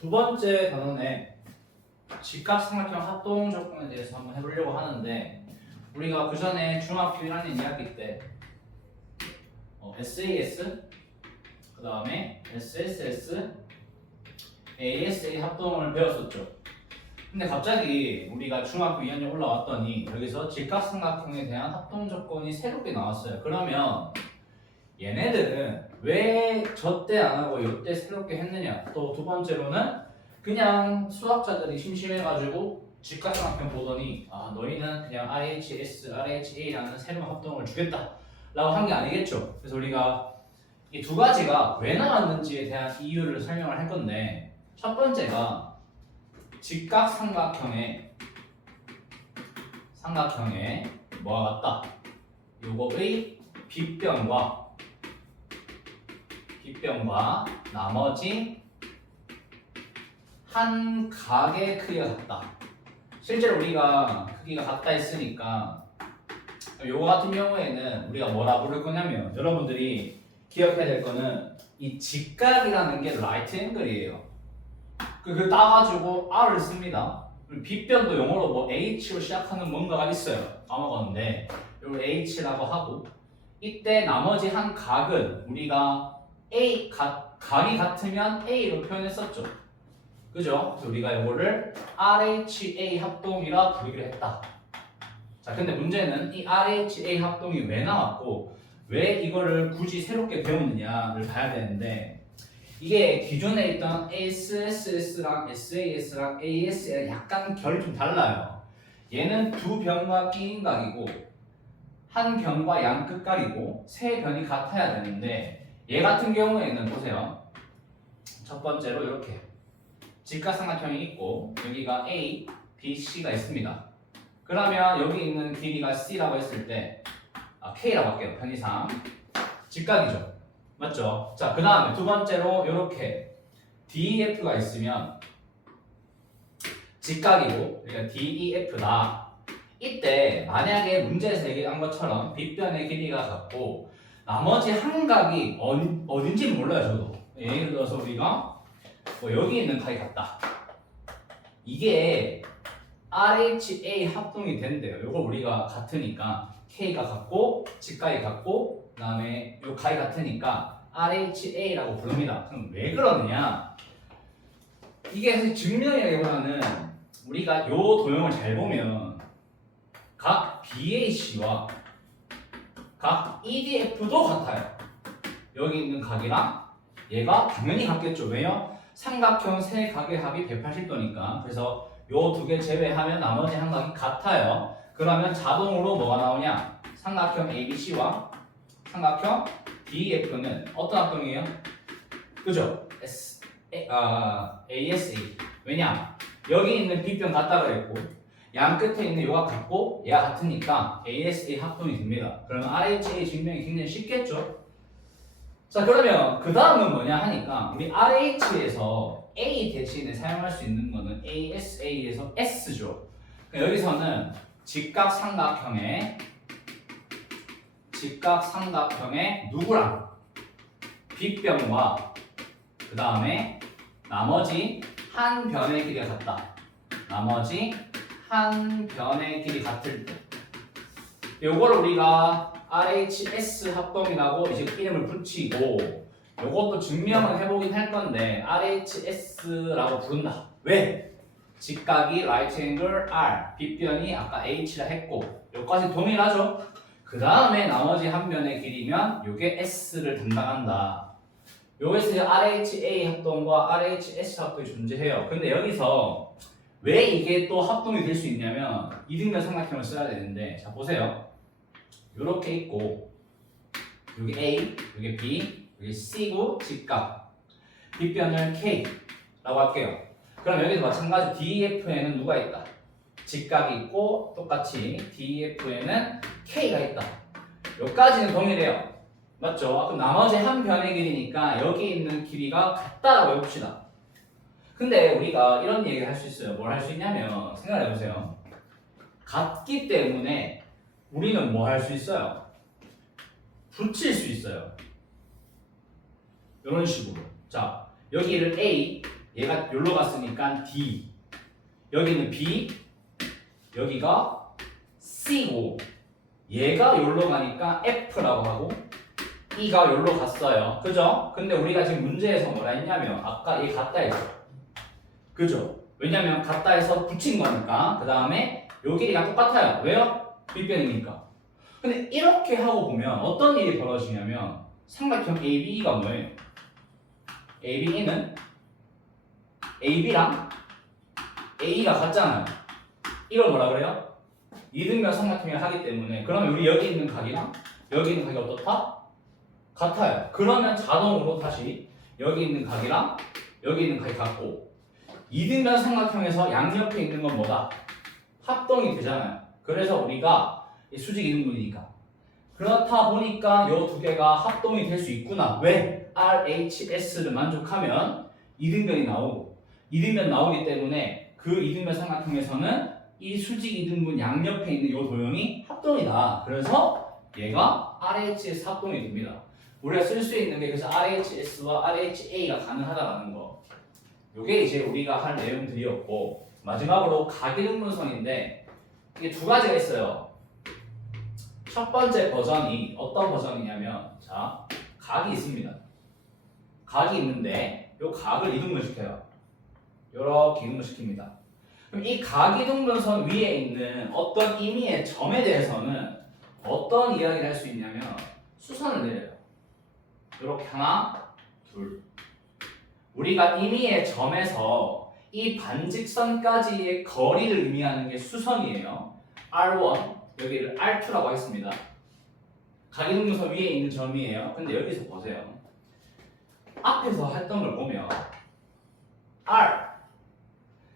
두 번째 단원에 직각삼각형 합동 조건에 대해서 한번 해보려고 하는데, 우리가 그 전에 중학교 1학년 이야기 때 SAS, 그 다음에 SSS, ASA 합동을 배웠었죠. 근데 갑자기 우리가 중학교 2학년 올라왔더니 여기서 직각삼각형에 대한 합동 조건이 새롭게 나왔어요. 그러면 얘네들은 왜 저 때 안 하고 이때 새롭게 했느냐? 또 두 번째로는 그냥 수학자들이 심심해가지고 직각삼각형 보더니 너희는 그냥 RHS, RHA라는 새로운 합동을 주겠다 라고 한 게 아니겠죠. 그래서 우리가 이 두 가지가 왜 나왔는지에 대한 이유를 설명을 할 건데, 첫 번째가 직각삼각형에 뭐가 같다? 요거의 빗변과 나머지 한 각의 크기가 같다. 실제로 우리가 크기가 같다 했으니까 요거 같은 경우에는 우리가 뭐라 부를 거냐면, 여러분들이 기억해야 될 거는 이 직각이라는 게 라이트 앵글이에요. 그걸 따가지고 R을 씁니다. 빗변도 영어로 뭐 H로 시작하는 뭔가가 있어요. 까먹었는데 이걸 H라고 하고, 이때 나머지 한 각은 우리가 각이 같으면 A로 표현했었죠. 그죠? 그래서 우리가 이거를 RHA 합동이라 부르기로 했다. 자, 근데 문제는 이 RHA 합동이 왜 나왔고 왜 이거를 굳이 새롭게 배웠느냐를 봐야 되는데, 이게 기존에 있던 SSS랑 SAS랑 AS랑 약간 결이 좀 달라요. 얘는 두 변과 끼인각이고 한 변과 양끝각이고 세 변이 같아야 되는데, 얘 같은 경우에는 보세요. 첫 번째로 이렇게 직각삼각형이 있고 여기가 A, B, C가 있습니다. 그러면 여기 있는 길이가 C라고 했을 때 K라고 할게요. 편의상 직각이죠. 맞죠? 자, 그 다음에 두 번째로 이렇게 DEF가 있으면 직각이고 그러니까 DEF다. 이때 만약에 문제에서 얘기한 것처럼 빗변의 길이가 같고 나머지 한 각이 어딘지는 몰라요. 저도 예를 들어서 우리가 여기 있는 각이 같다. 이게 RHA 합동이 된대요. 이걸 우리가 같으니까 K가 같고 직각이 같고 그 다음에 요 각이 같으니까 RHA라고 부릅니다. 그럼 왜 그러느냐? 이게 사실 증명이라기보다는 우리가 요 도형을 잘 보면 각 BAC와 각 EDF도 같아요. 여기 있는 각이랑 얘가 당연히 같겠죠. 왜요? 삼각형 세 각의 합이 180도니까. 그래서 요 두 개 제외하면 나머지 한 각이 같아요. 그러면 자동으로 뭐가 나오냐? 삼각형 ABC와 삼각형 DEF는 어떤 합동이에요? 그죠? ASA. 왜냐? 여기 있는 빗변 같다 그랬고 양 끝에 있는 요가 같고 얘가 같으니까 ASA 합동이 됩니다. 그러면 RHA 증명이 굉장히 쉽겠죠? 자, 그러면 그 다음은 뭐냐 하니까 우리 RH에서 A 대신에 사용할 수 있는 거는 ASA에서 S죠. 그러니까 여기서는 직각삼각형의 누구랑? 빗변과 그 다음에 나머지 한 변의 길이가 같다. 나머지 한 변의 길이 같을 때 요걸 우리가 RHS 합동이라고 이제 이름을 붙이고, 요것도 증명을 해보긴 할 건데 RHS라고 부른다. 왜? 직각이 right angle R, 빗변이 아까 H라 했고 요까지 동일하죠? 그 다음에 나머지 한 변의 길이면 요게 S를 담당한다. 여기서 RHA 합동과 RHS 합동이 존재해요. 근데 여기서 왜 이게 또 합동이 될 수 있냐면 이등변 삼각형을 써야 되는데, 자 보세요. 요렇게 있고 여기 A, 여기 B, 여기 C고 직각 빗변을 K라고 할게요. 그럼 여기도 마찬가지 DEF에는 누가 있다? 직각이 있고 똑같이 DEF에는 K가 있다. 여기까지는 동일해요. 맞죠? 그럼 나머지 한 변의 길이니까 여기 있는 길이가 같다라고 해봅시다. 근데 우리가 이런 얘기를 할 수 있어요. 뭘 할 수 있냐면 생각해보세요. 같기 때문에 우리는 뭐 할 수 있어요? 붙일 수 있어요. 이런 식으로. 자, 여기를 A, 얘가 여기로 갔으니까 D. 여기는 B, 여기가 C고 얘가 여기로 가니까 F라고 하고 E가 여기로 갔어요. 그죠? 근데 우리가 지금 문제에서 뭐라 했냐면 아까 얘 같다 했죠. 그죠? 왜냐면 같다 해서 붙인 거니까 그 다음에 요 길이가 똑같아요. 왜요? 빗변이니까. 근데 이렇게 하고 보면 어떤 일이 벌어지냐면 삼각형 ABE가 뭐예요? ABE는 AB랑 A가 같잖아요. 이걸 뭐라 그래요? 이등변 삼각형을 하기 때문에 그러면 우리 여기 있는 각이랑 여기 있는 각이 어떻다? 같아요. 그러면 자동으로 다시 여기 있는 각이랑 여기 있는 각이 같고 이등변 삼각형에서 양옆에 있는 건 뭐다? 합동이 되잖아요. 그래서 우리가 수직 이등분이니까 그렇다 보니까 이 두 개가 합동이 될 수 있구나. 왜? RHS를 만족하면 이등변이 나오고 이등변 나오기 때문에 그 이등변 삼각형에서는 이 수직 이등분 양옆에 있는 이 도형이 합동이다. 그래서 얘가 RHS 합동이 됩니다. 우리가 쓸 수 있는 게 그래서 RHS와 RHA가 가능하다라는 거. 요게 이제 우리가 할 내용들이었고 마지막으로 각이등분선인데 이게 두 가지가 있어요. 첫 번째 버전이 어떤 버전이냐면 자 각이 있습니다. 각이 있는데 요 각을 이등분시켜요. 요렇게 이등분시킵니다. 그럼 이 각이등분선 위에 있는 어떤 임의의 점에 대해서는 어떤 이야기를 할 수 있냐면 수선을 내려요. 요렇게 하나, 둘. 우리가 임의의 점에서 이 반직선까지의 거리를 의미하는 게 수선이에요. R1, 여기를 R2라고 하겠습니다. 각이등분선 위에 있는 점이에요. 근데 여기서 보세요. 앞에서 했던 걸 보면 R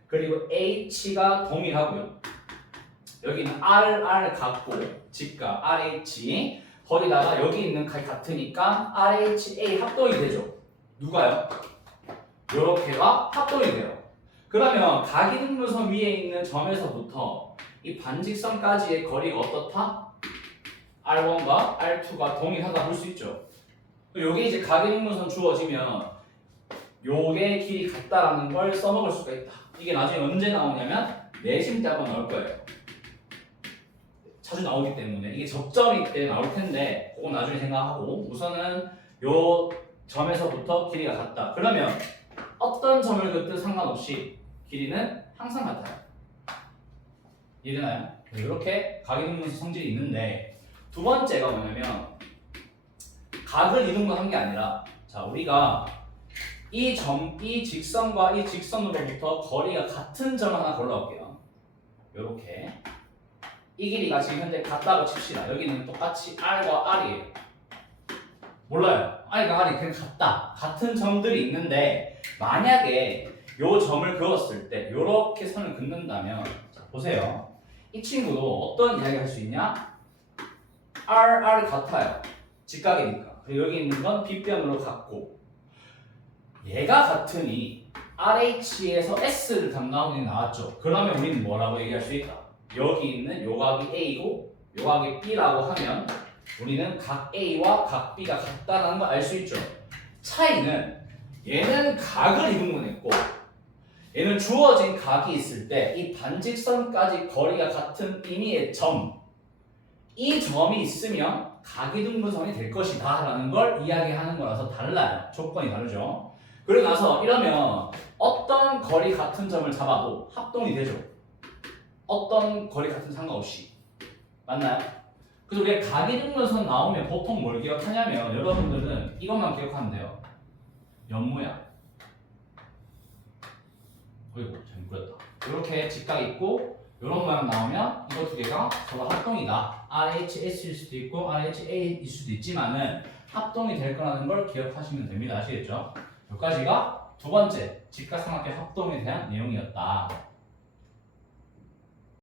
그리고 H가 동일하고요. 여기는 R 같고 직각 RH 거기다가 여기 있는 각이 같으니까 RHA 합동이 되죠. 누가요? 요렇게가 합동이 돼요. 그러면 각이등분선 위에 있는 점에서부터 이 반직선까지의 거리가 어떻다? R1과 R2가 동일하다 볼 수 있죠. 요게 이제 각이등분선 주어지면 요게 길이 같다라는 걸 써먹을 수가 있다. 이게 나중에 언제 나오냐면 내심 때 한번 나올 거예요. 자주 나오기 때문에 이게 접점일 때 나올 텐데 그건 나중에 생각하고 우선은 요 점에서부터 길이가 같다. 그러면 어떤 점을 긋든 상관없이 길이는 항상 같아요. 이해되나요? 이렇게 각이등분선 성질이 있는데 두 번째가 뭐냐면 각을 이등분한 게 아니라 자 우리가 이 직선과 이 직선으로부터 거리가 같은 점을 하나 골라올게요. 요렇게 이 길이가 지금 현재 같다고 칩시다. 여기는 똑같이 R과 R이에요. 몰라요. R과 R이 그냥 같다. 같은 점들이 있는데 만약에 요 점을 그었을 때 요렇게 선을 긋는다면 자, 보세요. 이 친구도 어떤 이야기 할 수 있냐? R 같아요. 직각이니까. 그리고 여기 있는 건 빗변으로 같고 얘가 같으니 RH에서 S를 담당하는 게 나왔죠. 그러면 우리는 뭐라고 얘기할 수 있다? 여기 있는 요 각이 A고 요 각이 B라고 하면 우리는 각 A와 각 B가 같다는 걸 알 수 있죠. 차이는 얘는 각을 이등분했고 얘는 주어진 각이 있을 때 이 반직선까지 거리가 같은 임의의 점, 이 점이 있으면 각이등분선이 될 것이다 라는 걸 이야기하는 거라서 달라요. 조건이 다르죠. 그러고 나서 이러면 어떤 거리 같은 점을 잡아도 합동이 되죠. 어떤 거리 같은 상관없이. 맞나요? 그래서 우리가 각이등분선 나오면 보통 뭘 기억하냐면 여러분들은 이것만 기억하면 돼요. 옆모양. 어이구 잘못 그렸다. 이렇게 직각 있고 이런 모양 나오면 이거 두 개가 서로 합동이다. RHS일 수도 있고 RHA일 수도 있지만은 합동이 될 거라는 걸 기억하시면 됩니다. 아시겠죠? 여기까지가 두 번째 직각삼각형 합동에 대한 내용이었다.